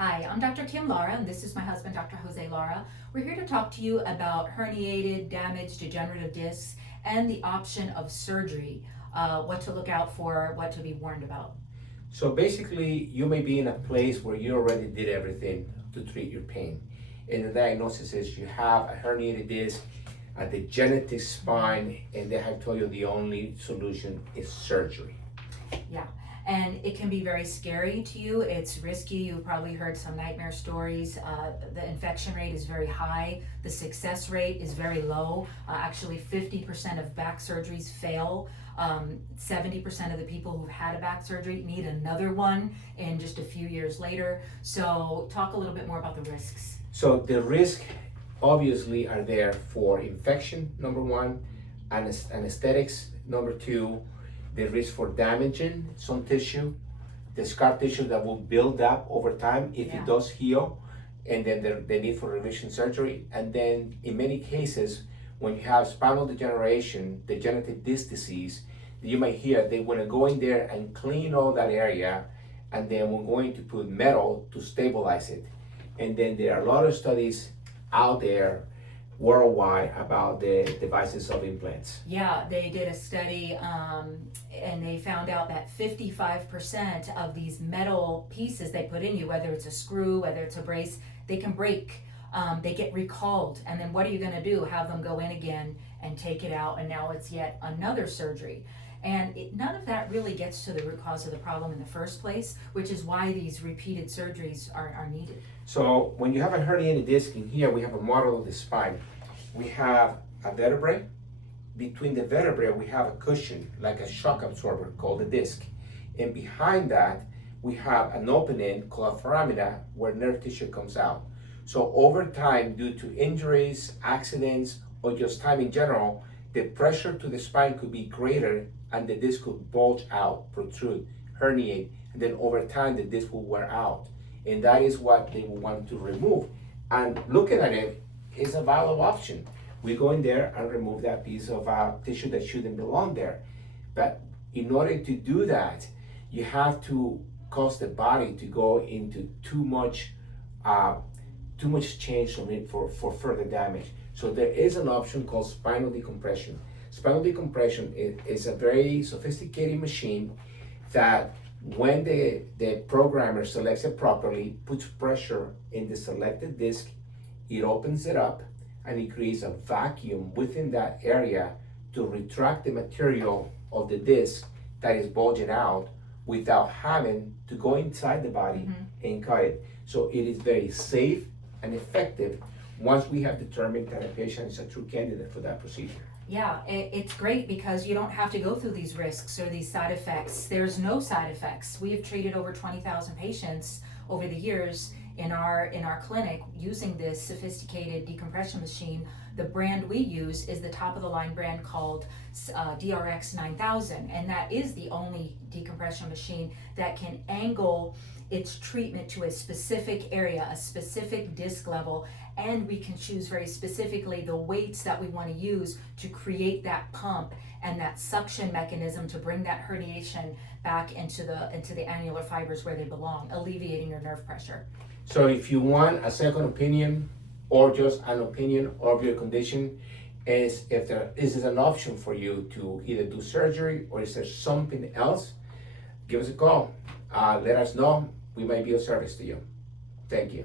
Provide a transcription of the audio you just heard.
Hi, I'm Dr. Kim Lara, and this is my husband, Dr. Jose Lara. We're here to talk to you about herniated, damaged, degenerative discs and the option of surgery, what to look out for, what to be warned about. So basically, you may be in a place where you already did everything to treat your pain. And the diagnosis is you have a herniated disc, a degenerative spine, and they have told you the only solution is surgery. Yeah, and it can be very scary to you. It's risky. You've probably heard some nightmare stories. The infection rate is very high. The success rate is very low. Actually, 50% of back surgeries fail. 70% of the people who've had a back surgery need another one in just a few years later. So talk a little bit more about the risks. So the risk obviously are there for infection, number one, anesthetics, number two, the risk for damaging some tissue, the scar tissue that will build up over time if it does heal, and then the need for revision surgery. And then in many cases, when you have spinal degeneration, degenerative disc disease, you might hear they want to go in there and clean all that area, and then we're going to put metal to stabilize it. And then there are a lot of studies out there worldwide about the devices of implants. Yeah, they did a study and they found out that 55% of these metal pieces they put in you, whether it's a screw, whether it's a brace, they can break. They get recalled. And then what are you going to do? Have them go in again and take it out, and now it's yet another surgery. And none of that really gets to the root cause of the problem in the first place, which is why these repeated surgeries are needed. So when you have a herniated disc in here, we have a model of the spine. We have a vertebrae. Between the vertebrae, we have a cushion, like a shock absorber called the disc. And behind that, we have an opening called a foramina where nerve tissue comes out. So over time, due to injuries, accidents, or just time in general, the pressure to the spine could be greater and the disc could bulge out, protrude, herniate, and then over time the disc will wear out. And that is what they will want to remove. And looking at it is a valid option. We go in there and remove that piece of tissue that shouldn't belong there. But in order to do that, you have to cause the body to go into too much change from it for further damage. So there is an option called spinal decompression. Spinal decompression is a very sophisticated machine that when the programmer selects it properly, puts pressure in the selected disc, it opens it up and it creates a vacuum within that area to retract the material of the disc that is bulging out without having to go inside the body and cut it. So it is very safe and effective once we have determined that a patient is a true candidate for that procedure. Yeah, it's great because you don't have to go through these risks or these side effects. There's no side effects. We have treated over 20,000 patients over the years in our clinic using this sophisticated decompression machine. The brand we use is the top of the line brand called DRX 9000, and that is the only decompression machine that can angle its treatment to a specific area, a specific disc level, and we can choose very specifically the weights that we want to use to create that pump and that suction mechanism to bring that herniation back into the annular fibers where they belong, alleviating your nerve pressure. So if you want a second opinion or just an opinion of your condition, is if there is an option for you to either do surgery or is there something else, give us a call. Let us know. We might be of service to you. Thank you.